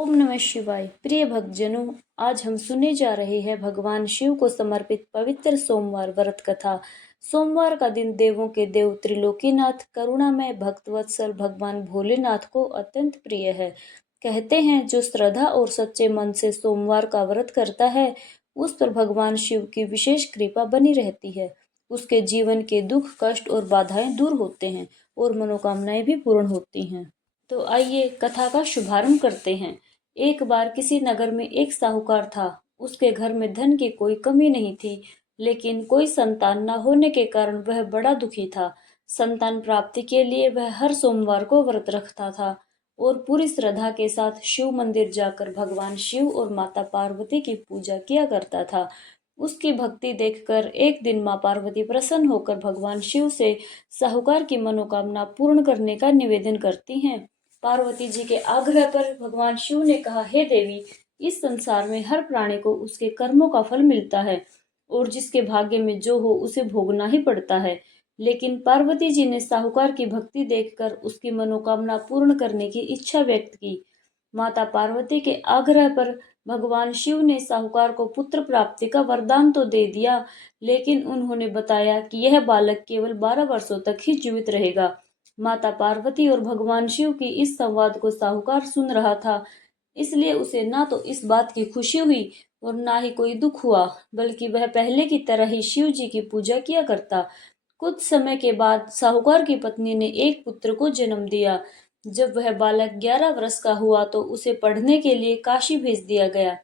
ओम नमः शिवाय। प्रिय भक्तजनों, आज हम सुने जा रहे हैं भगवान शिव को समर्पित पवित्र सोमवार व्रत कथा। सोमवार का दिन देवों के देव त्रिलोकीनाथ करुणामय भक्तवत्सल भगवान भोलेनाथ को अत्यंत प्रिय है। कहते हैं जो श्रद्धा और सच्चे मन से सोमवार का व्रत करता है उस पर भगवान शिव की विशेष कृपा बनी रहती है। उसके जीवन के दुख कष्ट और बाधाएं दूर होते हैं और मनोकामनाएं भी पूर्ण होती हैं। तो आइए कथा का शुभारंभ करते हैं। एक बार किसी नगर में एक साहूकार था। उसके घर में धन की कोई कमी नहीं थी, लेकिन कोई संतान न होने के कारण वह बड़ा दुखी था। संतान प्राप्ति के लिए वह हर सोमवार को व्रत रखता था और पूरी श्रद्धा के साथ शिव मंदिर जाकर भगवान शिव और माता पार्वती की पूजा किया करता था। उसकी भक्ति देखकर एक दिन मां पार्वती प्रसन्न होकर भगवान शिव से साहूकार की मनोकामना पूर्ण करने का निवेदन करती हैं। पार्वती जी के आग्रह पर भगवान शिव ने कहा, हे देवी, इस संसार में हर प्राणी को उसके कर्मों का फल मिलता है और जिसके भाग्य में जो हो उसे भोगना ही पड़ता है। लेकिन पार्वती जी ने साहूकार की भक्ति देखकर उसकी मनोकामना पूर्ण करने की इच्छा व्यक्त की। माता पार्वती के आग्रह पर भगवान शिव ने साहूकार को पुत्र प्राप्ति का वरदान तो दे दिया, लेकिन उन्होंने बताया कि यह बालक केवल 12 वर्षों तक ही जीवित रहेगा। माता पार्वती और भगवान शिव की इस संवाद को साहूकार सुन रहा था, इसलिए उसे ना तो इस बात की खुशी हुई और ना ही कोई दुख हुआ, बल्कि वह पहले की तरह ही शिव जी की पूजा किया करता। कुछ समय के बाद साहूकार की पत्नी ने एक पुत्र को जन्म दिया। जब वह बालक 11 वर्ष का हुआ तो उसे पढ़ने के लिए काशी भेज दिया गया।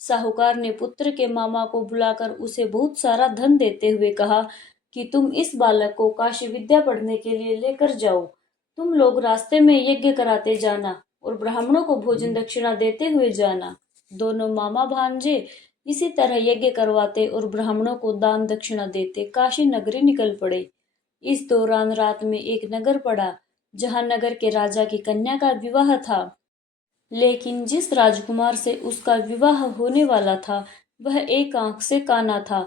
साहूकार ने पुत्र के मामा को बुलाकर उसे बहुत सारा धन देते हुए कहा कि तुम इस बालक को काशी विद्या पढ़ने के लिए लेकर जाओ। तुम लोग रास्ते में यज्ञ कराते जाना और ब्राह्मणों को भोजन दक्षिणा देते हुए जाना। दोनों मामा भांजे इसी तरह यज्ञ करवाते और ब्राह्मणों को दान दक्षिणा देते काशी नगरी निकल पड़े। इस दौरान रात में एक नगर पड़ा, जहां नगर के राजा की कन्या का विवाह था। लेकिन जिस राजकुमार से उसका विवाह होने वाला था वह एक आंख से काना था।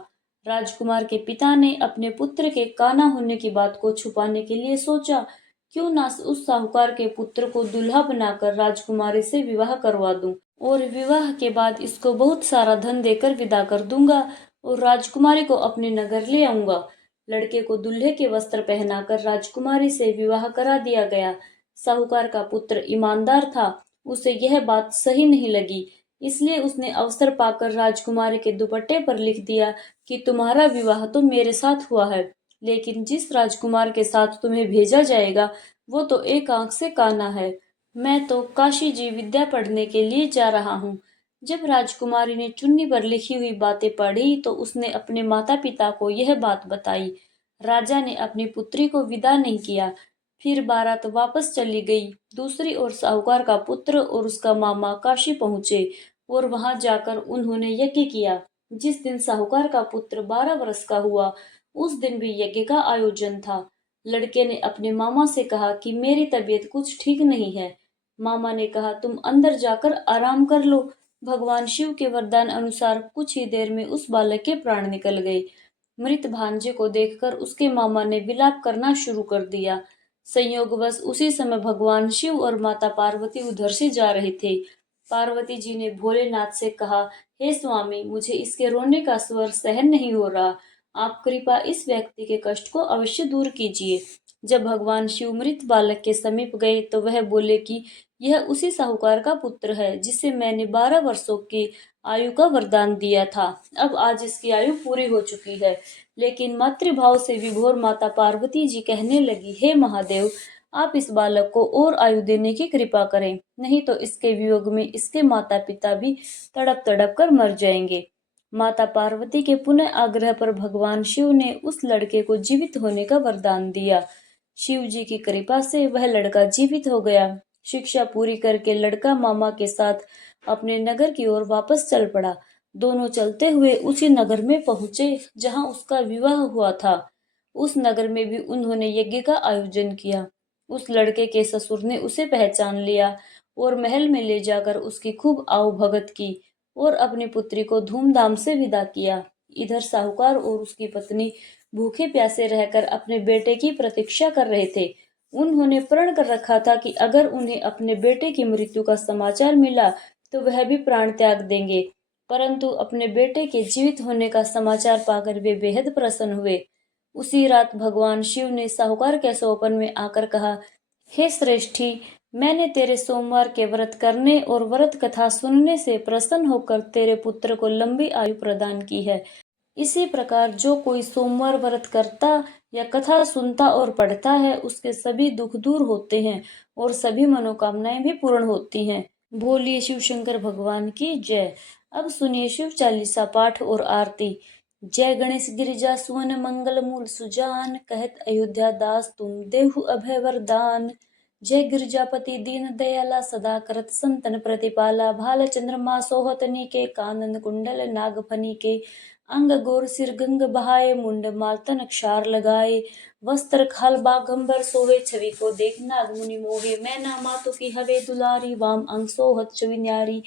राजकुमार के पिता ने अपने पुत्र के काना होने की बात को छुपाने के लिए सोचा, क्यों ना उस साहूकार के पुत्र को दूल्हा बनाकर राजकुमारी से विवाह करवा दूं और विवाह के बाद इसको बहुत सारा धन देकर विदा कर दूंगा और राजकुमारी को अपने नगर ले आऊंगा। लड़के को दूल्हे के वस्त्र पहनाकर राजकुमारी से विवाह करा दिया गया। साहूकार का पुत्र ईमानदार था, उसे यह बात सही नहीं लगी, इसलिए उसने अवसर पाकर राजकुमारी के दुपट्टे पर लिख दिया कि तुम्हारा विवाह तो मेरे साथ हुआ है, लेकिन जिस राजकुमार के साथ तुम्हें भेजा जाएगा वो तो एक आंख से काना है। मैं तो काशी जी विद्या पढ़ने के लिए जा रहा हूँ। जब राजकुमारी ने चुन्नी पर लिखी हुई बातें पढ़ी तो उसने अपने माता पिता को यह बात बताई। राजा ने अपनी पुत्री को विदा नहीं किया। फिर बारात वापस चली गई। दूसरी ओर साहूकार का पुत्र और उसका मामा काशी पहुंचे और वहां जाकर उन्होंने यज्ञ किया। जिस दिन साहूकार का पुत्र 12 वर्ष का हुआ उस दिन भी यज्ञ का आयोजन था। लड़के ने अपने मामा से कहा कि मेरी तबीयत कुछ ठीक नहीं है। मामा ने कहा, तुम अंदर जाकर आराम कर लो। भगवान शिव के वरदान अनुसार कुछ ही देर में उस बालक के प्राण निकल गए। मृत भांजे को देखकर उसके मामा ने विलाप करना शुरू कर दिया। संयोगवश उसी समय भगवान शिव और माता पार्वती उधर से जा रहे थे। पार्वती जी ने भोलेनाथ से कहा, हे स्वामी, मुझे इसके रोने का स्वर सहन नहीं हो रहा। आप कृपा इस व्यक्ति के कष्ट को अवश्य दूर कीजिए। जब भगवान शिव मृत बालक के समीप गए तो वह बोले कि यह उसी साहूकार का पुत्र है जिसे मैंने 12 वर्षों की आयु का वरदान दिया था। अब आज इसकी आयु पूरी हो चुकी है। लेकिन मातृभाव से विभोर माता पार्वती जी कहने लगी, हे महादेव, आप इस बालक को और आयु देने की कृपा करें, नहीं तो इसके वियोग में इसके माता पिता भी तड़प तड़प कर मर जाएंगे। माता पार्वती के पुनः आग्रह पर भगवान शिव ने उस लड़के को जीवित होने का वरदान दिया। शिव जी की कृपा से वह लड़का जीवित हो गया। शिक्षा पूरी करके लड़का मामा के साथ अपने नगर की ओर वापस चल पड़ा। दोनों चलते हुए उसी नगर में पहुंचे जहां उसका विवाह हुआ था। उस नगर में भी उन्होंने यज्ञ का आयोजन किया। उस लड़के के ससुर ने उसे पहचान लिया और महल में ले जाकर उसकी खूब आओ भगत की और अपनी पुत्री को धूमधाम से विदा किया। इधर साहूकार और उसकी पत्नी भूखे प्यासे रहकर अपने बेटे की प्रतीक्षा कर रहे थे। उन्होंने प्रण कर रखा था कि अगर उन्हें अपने बेटे की मृत्यु का समाचार मिला तो वह भी प्राण त्याग देंगे। परंतु अपने बेटे के जीवित होने का समाचार पाकर वे बेहद प्रसन्न हुए। उसी रात भगवान शिव ने साहूकार के स्वप्न में आकर कहा, हे श्रेष्ठी, मैंने तेरे सोमवार के व्रत करने और व्रत कथा सुनने से प्रसन्न होकर तेरे पुत्र को लंबी आयु प्रदान की है। इसी प्रकार जो कोई सोमवार व्रत करता या कथा सुनता और पढ़ता है, उसके सभी दुख दूर होते हैं और सभी मनोकामनाएं भी पूर्ण होती हैं। बोलिए शिव शंकर भगवान की जय। अब सुनिए शिव चालीसा पाठ और आरती। जय गणेश गिरिजा सुवन मंगल मूल सुजान, कहत अयोध्या दास तुम देहु अभय वरदान। जय गिरजापति दीन दयाला, सदा करत संतन प्रतिपाला। भाल चंद्रमा सोहत नीके, कानन कुंडल नागफनी के। अंग गोर सिर गंग बहाए, मुंड मालतन अक्षार लगाए। वस्त्र खाल बागंबर सोहे, छवि को देख नाग मुनि मोहे। मैना मातु की हवे दुलारी, वाम अंग सोहत छवि न्यारी।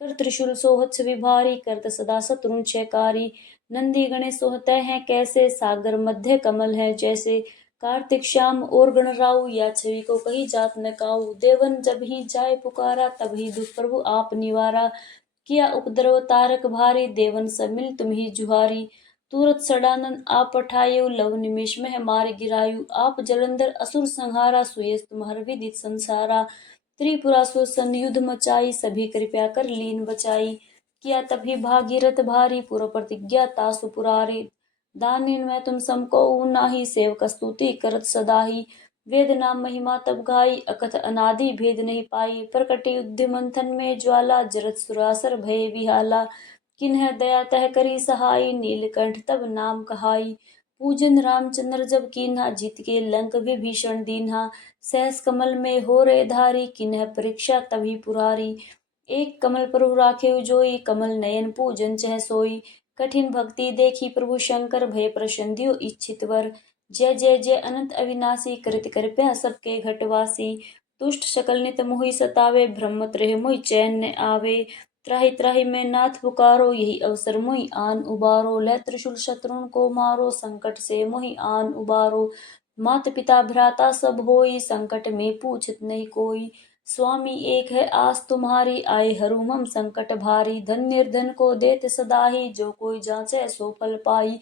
कर त्रिशूल सोहत छवि भारी, करत सदा शत्रु छयकारी। नंदी गणेश सोहते हैं कैसे, सागर मध्य कमल है जैसे। कार्तिक श्याम और गणराऊ, या छवि को कही जात न काऊ। देवन जब ही जाय पुकारा, तब ही दुख प्रभु आप निवारा। किया उपद्रव तारक भारी, देवन सब मिल तुम ही जुहारी। तुरत सडानन आप पठायो, लव निमेष में मार गिरायु। आप जलंधर असुर संहारा, सुयस तुम्हार विदित संसारा। त्रिपुरासुर सन युद्ध मचाई, सभी कृपया कर लीन बचाई। किया तभी भागीरथ भारी, पुर प्रतिज्ञा तासु पुरारी। दानिन में तुम समको नाही, सेवक स्तुति करत सदाही। वेद नाम महिमा तब गाई, अकथ अनादि भेद नहीं पाई। प्रकटी युद्ध मंथन में ज्वाला, जरत सुरासर भय विहाला। किन्ह दया तह करी सहाई, नीलकंठ तब नाम कहाई। पूजन रामचंद्र जब कीन्हा, जीत के लंक विभीषण दीन्हा। सहस कमल में हो रे धारी, किन्ह परीक्षा तभी पुरारी। एक कमल प्रभु राखे जोई, कमल नयन पूजन चह सोई। कठिन भक्ति देखी प्रभु शंकर, भय प्रसन्न दियो इच्छित वर। जय जय जय अनंत अविनाशी, कृत कृपया सबके घटवासी। दुष्ट शकल नित मोहि सतावे, ब्रह्म त्रय मोहि चैन न आवे। त्राहि त्राहि मैं नाथ पुकारो, यही अवसर मोहि आन उबारो। लै त्रिशूल शत्रुन को मारो, संकट से मोहि आन उबारो। मात पिता भ्राता सब होई, संकट में पूछत नहीं कोई। स्वामी एक है आस तुम्हारी, आए हरू मम संकट भारी। धन निर्धन को देत सदाही, जो कोई जांचे सो फल पाई।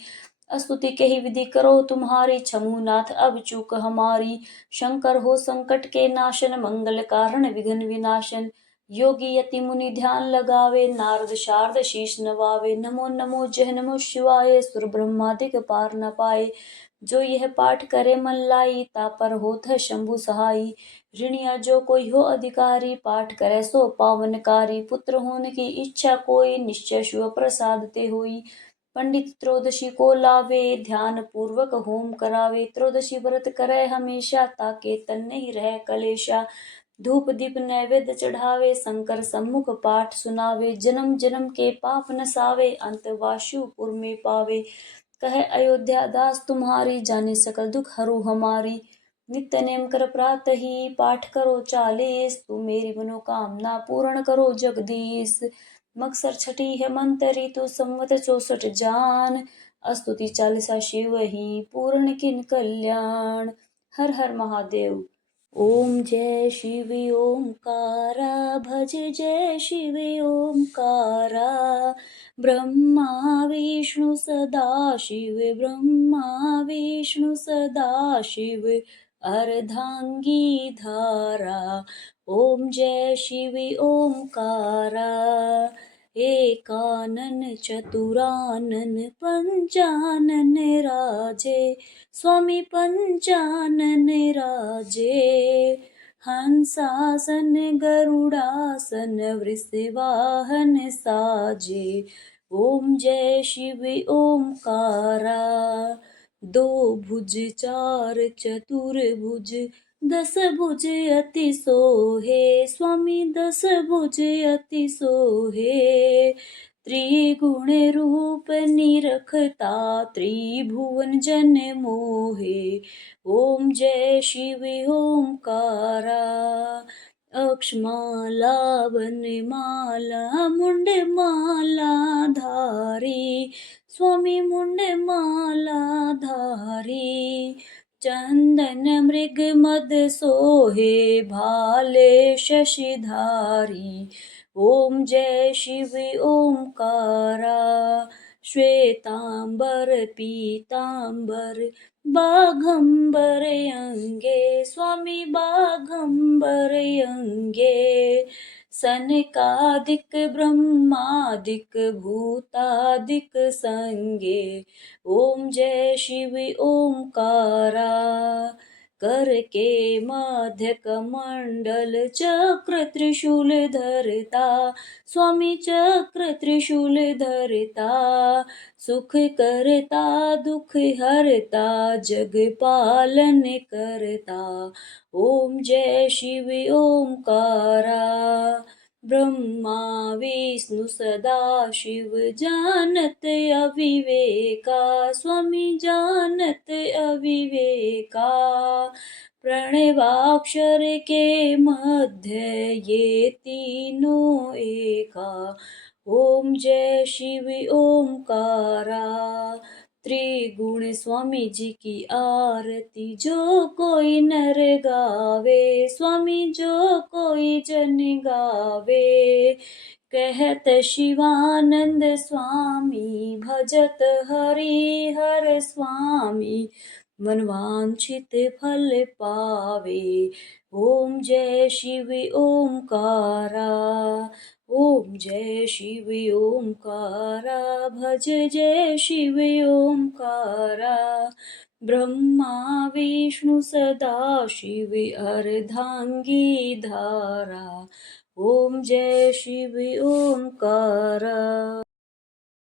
स्तुति के ही विधि करो तुम्हारी, छमु नाथ अब चूक हमारी। शंकर हो संकट के नाशन, मंगल कारण विघ्न विनाशन। योगी यति मुनि ध्यान लगावे, नारद शारद शीश नवावे। नमो नमो जय नमो शिवाय, सुर ब्रह्मादिक पार न पाए। जो यह पाठ करे मन लाई, तापर होत है शंभु सहाई। ऋणिया जो कोई हो अधिकारी, पाठ करे सो पावनकारी। पुत्र होने की इच्छा कोई, निश्चय शिव प्रसाद ते होई। पंडित त्रयोदशी को लावे, ध्यान पूर्वक होम करावे। त्रयोदशी व्रत करे हमेशा, ताके तन नहीं रहे कलेशा। धूप दीप नैवेद्य चढ़ावे, शंकर सम्मुख पाठ सुनावे। जन्म जन्म के पाप नसावे, अंत वासुपुर में पावे। कहे अयोध्या दास तुम्हारी, जाने सकल दुख हरू हमारी। नित्य नेम कर प्रातः ही, पाठ करो 40। तू मेरी मनोकामना पूर्ण करो जगदीश। मकसर छठी है मंत्र ऋतु, संवत 64 जान। स्तुति चालीसा शिव ही, पूर्ण किन कल्याण। हर हर महादेव। ओम जय शिव ओंकारा, भज जय शिव ओंकारा। ब्रह्मा विष्णु सदा शिव, ब्रह्मा विष्णु सदा शिव। अर्धांगी धारा, ओम जय शिव ओंकारा। एकानन चतुरानन पंचानन राजे, स्वामी पंचानन राजे। हंसासन गरुड़ासन, वृषवाहन साजे। ओम जय शिव ओंकारा। दो भुज चार चतुर्भुज, 10 भुज अति सोहे। स्वामी 10 भुज अति सोहे। त्रिगुण रूप निरखता, त्रिभुवन जन मोहे। ओम जय शिव ओंकारा। अक्षमाला वनमाला, मुंड माला धारी। स्वामी मुंड माला धारी। चंदन मृग मद सोहे, भाले शशिधारी। ॐ जय शिव ओंकारा श्वेतांबर पीतांबर बाघंबर अंगे स्वामी बाघंबर अंगे सनकादिक ब्रह्मादिक भूतादिक संगे ॐ जय शिव ओंकारा कर के मध्य कमंडल चक्र त्रिशूल धरता स्वामी चक्र त्रिशूल धरता सुख करता दुख हरता जग पालन करता ओम जय शिव ओंकारा ब्रह्मा विष्णु सदा शिव जानत अविवेका स्वामी जानत अविवेका प्रणवाक्षर के मध्य ये तीनों एका ओम जय शिव ओंकारा त्रिगुण स्वामी जी की आरती जो कोई नर गावे स्वामी जो कोई जन गावे कहत शिवानंद स्वामी भजत हरि हर स्वामी मनवांछित फल पावे ओम जय शिव ओंकारा ओम जय शिव ओंकारा भज जय शिव ओंकारा ब्रह्मा विष्णु सदा शिव अर्धांगी धारा ओम जय शिव ओंकारा।